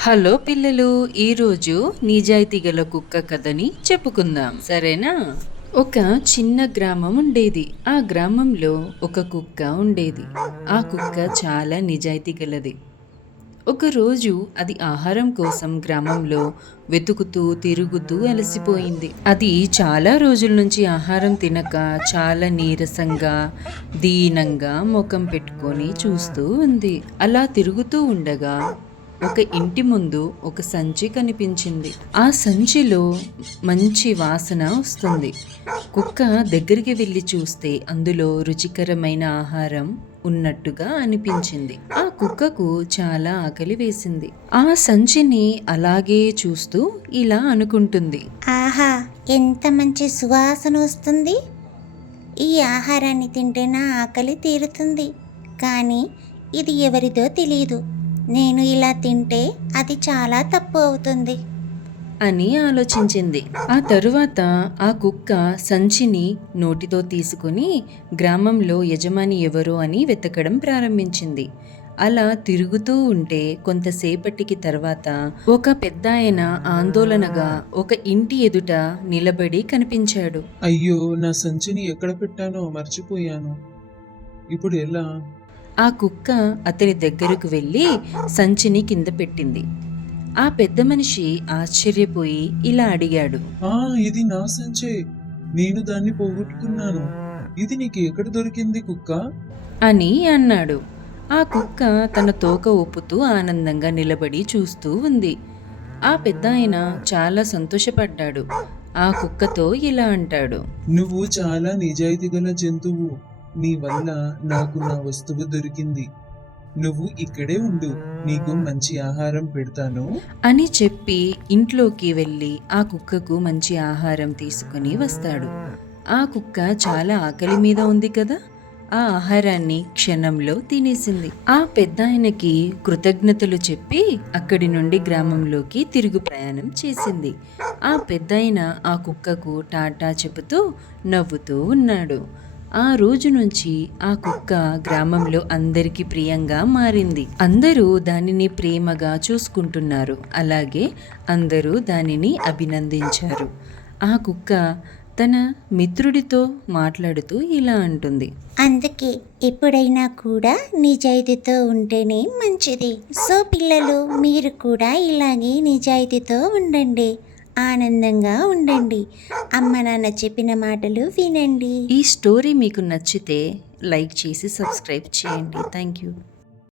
Hello పిల్లలు, ఈరోజు నిజాయితీ గల కుక్క కథని చెప్పుకుందాం, సరేనా? ఒక చిన్న గ్రామం ఉండేది. ఆ గ్రామంలో ఒక కుక్క ఉండేది. ఆ కుక్క చాలా నిజాయితీ గలది. ఒకరోజు అది ఆహారం కోసం గ్రామంలో వెతుకుతూ తిరుగుతూ అలసిపోయింది. అది చాలా రోజుల నుంచి ఆహారం తినక చాలా నీరసంగా దీనంగా ముఖం పెట్టుకొని చూస్తూ ఉంది. అలా తిరుగుతూ ఉండగా ఒక ఇంటి ముందు ఒక సంచి కనిపించింది. ఆ సంచిలో మంచి వాసన వస్తుంది. కుక్క దగ్గరికి వెళ్ళి చూస్తే అందులో రుచికరమైన ఆహారం ఉన్నట్టుగా అనిపించింది. ఆ కుక్కకు చాలా ఆకలి వేసింది. ఆ సంచిని అలాగే చూస్తూ ఇలా అనుకుంటుంది, ఆహా, ఎంత మంచి సువాసన వస్తుంది. ఈ ఆహారాన్ని తింటే నా ఆకలి తీరుతుంది. కానీ ఇది ఎవరిదో తెలియదు. నేను ఇలా తింటే అది చాలా తప్పు అవుతుంది అని ఆలోచించింది. ఆ తరువాత ఆ కుక్క సంచిని నోటితో తీసుకుని గ్రామంలో యజమాని ఎవరో అని వెతకడం ప్రారంభించింది. అలా తిరుగుతూ ఉంటే కొంతసేపటికి తర్వాత ఒక పెద్దాయన ఆందోళనగా ఒక ఇంటి ఎదుట నిలబడి కనిపించాడు. అయ్యో, నా సంచిని ఎక్కడ పెట్టానో మర్చిపోయాను. ఇప్పుడు ఎలా? ఆ కుక్క అతని దగ్గరకు వెళ్ళి సంచిని కింద పెట్టింది. ఆ పెద్ద మనిషి ఆశ్చర్యపోయి ఇలా అడిగాడు, ఇది నా సంచే. నేను దాన్ని పోగొట్టుకున్నాను. ఇది నీకు ఎక్కడ దొరికింది కుక్క? అని అన్నాడు. ఆ కుక్క తన తోక ఊపుతూ ఆనందంగా నిలబడి చూస్తూ ఉంది. ఆ పెద్దాయన చాలా సంతోషపడ్డాడు. ఆ కుక్కతో ఇలా అంటాడు, నువ్వు చాలా నిజాయితీ గల జంతువు. నీ వల్ల నాకు నా వస్తువు దొరికింది. నువ్వు ఇక్కడే ఉండు, నీకు మంచి ఆహారం పెడతాను అని చెప్పి ఇంట్లోకి వెళ్ళి ఆ కుక్కకు మంచి ఆహారం తీసుకుని వస్తాడు. ఆ కుక్క చాలా ఆకలి మీద ఉంది కదా, ఆ ఆహారాన్ని క్షణంలో తినేసింది. ఆ పెద్దాయనకి కృతజ్ఞతలు చెప్పి అక్కడి నుండి గ్రామంలోకి తిరుగు ప్రయాణం చేసింది. ఆ పెద్దాయన ఆ కుక్కకు టాటా చెబుతూ నవ్వుతూ ఉన్నాడు. ఆ రోజు నుంచి ఆ కుక్క గ్రామంలో అందరికీ ప్రియంగా మారింది. అందరూ దానిని ప్రేమగా చూసుకుంటున్నారు. అలాగే అందరూ దానిని అభినందించారు. ఆ కుక్క తన మిత్రుడితో మాట్లాడుతూ ఇలా అంటుంది, అందుకే ఎప్పుడైనా కూడా నిజాయితీతో ఉంటేనే మంచిది. సో పిల్లలు, మీరు కూడా ఇలాగే నిజాయితీతో ఉండండి, ఆనందంగా ఉండండి, అమ్మ నాన్న చెప్పిన మాటలు వినండి. ఈ స్టోరీ మీకు నచ్చితే లైక్ చేసి సబ్స్క్రైబ్ చేయండి. Thank you.